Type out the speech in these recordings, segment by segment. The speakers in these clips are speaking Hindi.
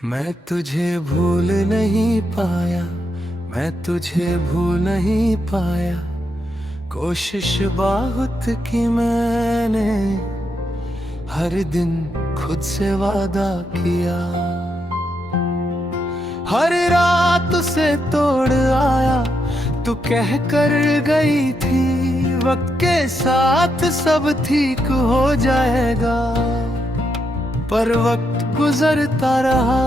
मैं तुझे भूल नहीं पाया, मैं तुझे भूल नहीं पाया। कोशिश बहुत की मैंने, हर दिन खुद से वादा किया। हर रात से तोड़ आया, तू कह कर गई थी वक्त के साथ सब ठीक हो जाएगा। पर वक्त गुजरता रहा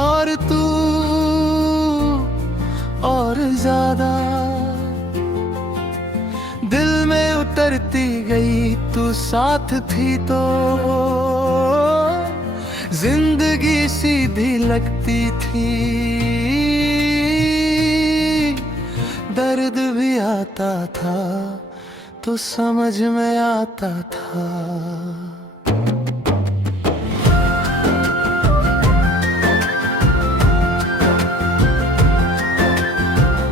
और तू और ज्यादा दिल में उतरती गई। तू साथ थी तो जिंदगी सीधी लगती थी। दर्द भी आता था तो समझ में आता था।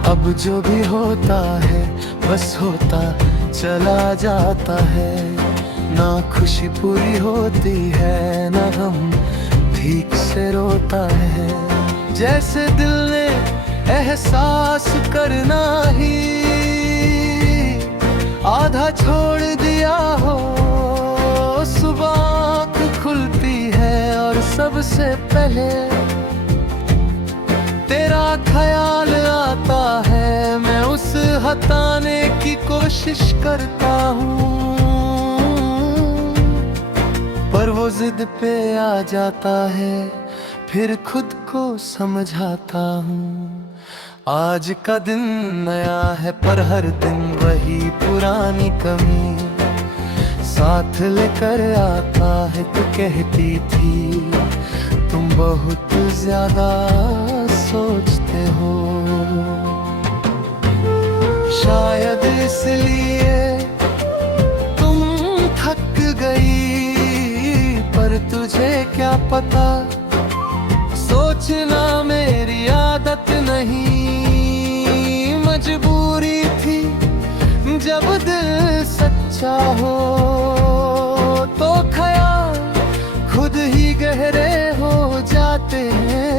अब जो भी होता है बस होता चला जाता है। ना खुशी पूरी होती है, ना गम ठीक से रोता है। जैसे दिल ने एहसास करना ही आधा छोड़ दिया हो। सुबह आँख खुलती है और सबसे पहले तेरा ख्याल आता है। मैं उस हटाने की कोशिश करता हूँ, पर वो जिद पे आ जाता है। फिर खुद को समझाता हूँ। आज का दिन नया है पर हर दिन वही पुरानी कमी साथ लेकर आता है। तू कहती थी तुम बहुत ज्यादा सोचते हो, शायद इसलिए तुम थक गई। पर तुझे क्या पता, सोचना मेरी आदत नहीं, मजबूरी थी। जब दिल सच्चा हो तो ख्याल खुद ही गहरे हो जाते हैं।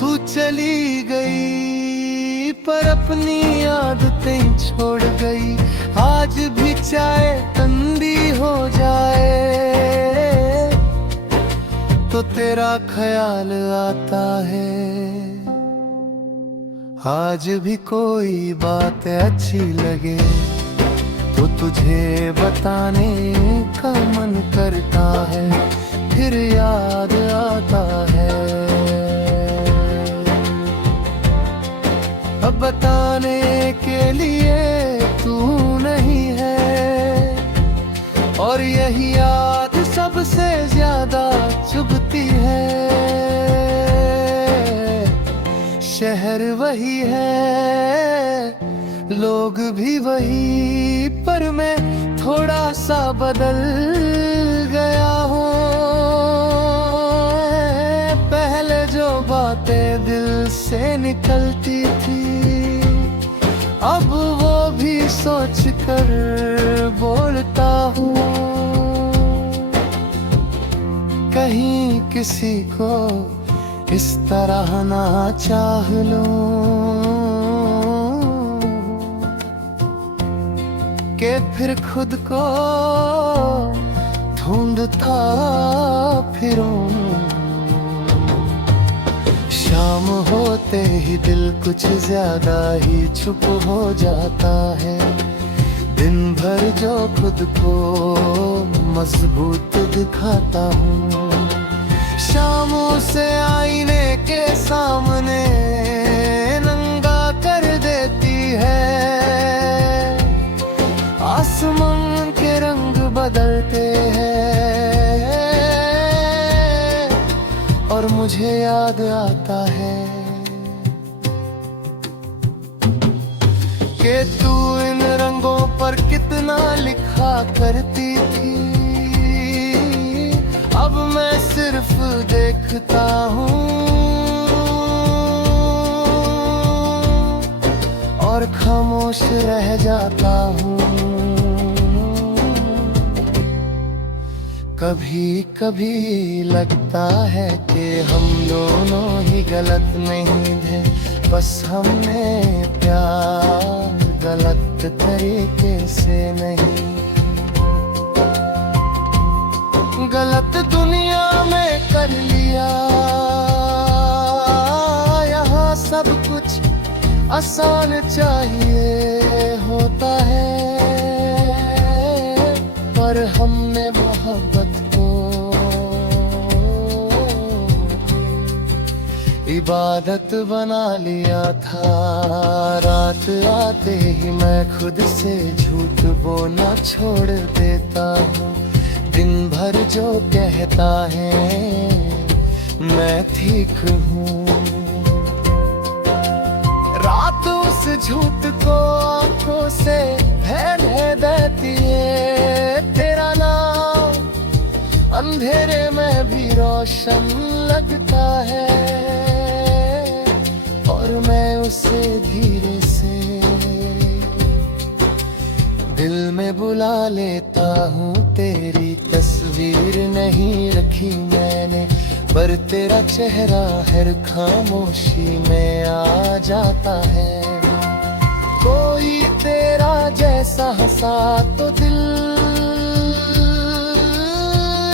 तू चली गई पर अपनी आदतें छोड़ गई। आज भी चाहे ठंडी हो जाए तो तेरा ख्याल आता है। आज भी कोई बात अच्छी लगे तो तुझे बताने का मन करता है। फिर याद आता है, अब बताने के लिए तू नहीं है। और यही याद सबसे ज्यादा चुभती है। शहर वही है, लोग भी वही, पर मैं थोड़ा सा बदल गया हूँ। पहले जो बातें दिल से निकलती थी, अब वो भी सोच कर बोलता हूँ। कहीं किसी को इस तरह ना चाह लूं कि फिर खुद को ढूंढता फिरूं। शाम होते ही दिल कुछ ज्यादा ही चुप हो जाता है। दिन भर जो खुद को मजबूत दिखाता हूँ, शामों से आईने के सामने नंगा कर देती है। आसमान के रंग बदलते हैं और मुझे याद आता है कि तू इन रंगों पर कितना लिखा करती थी। अब मैं सिर्फ देखता हूँ और खामोश रह जाता हूँ। कभी कभी लगता है कि हम दोनों ही गलत नहीं थे, बस हमने प्यार गलत तरीके से नहीं। गलत दुनिया में कर लिया, यहाँ सब कुछ आसान चाहिए होता है, पर हमने मोहब्बत को इबादत बना लिया था। रात आते ही मैं खुद से झूठ बोलना छोड़ देता हूँ। दिन भर जो कहता है मैं ठीक हूँ, रात उस झूठ को आंखों से फैले देती है। तेरा नाम अंधेरे में भी रोशन लगता है, और मैं उसे धीरे से दिल में बुला लेता हूँ। तेरी तस्वीर नहीं रखी मैंने, पर तेरा चेहरा हर खामोशी में आ जाता है। कोई तेरा जैसा हंसा तो दिल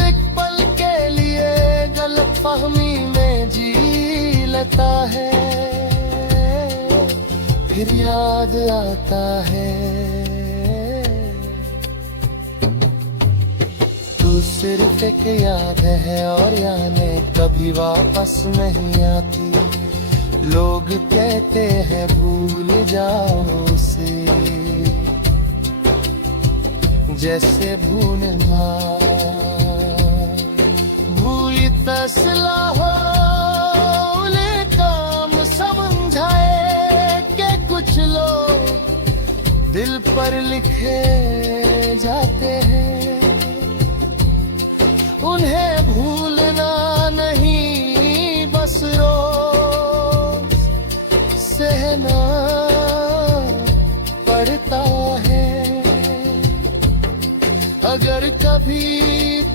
एक पल के लिए गलतफहमी में जी लेता है, फिर याद आता है तू सिर्फ एक याद है, और यादें कभी वापस नहीं आती। लोग कहते हैं भूल जाओ उसे, जैसे भूलना भूली तसला हो। उन्हें काम समझाए कि कुछ लोग दिल पर लिखे जाते हैं। उन्हें भूलना नहीं, बस रोज सहना पड़ता है। अगर कभी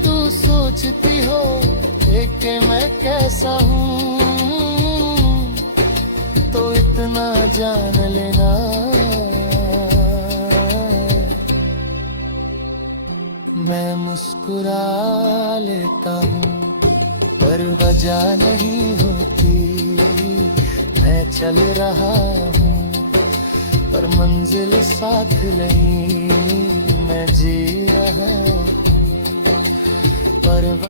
तू सोचती हो कि मैं कैसा हूँ, तो इतना जान लेना मैं मुस्कुरा लेता हूँ, पर वजह नहीं होती। मैं चल रहा हूँ पर मंजिल साथ नहीं, मैं जी रहा हूँ पर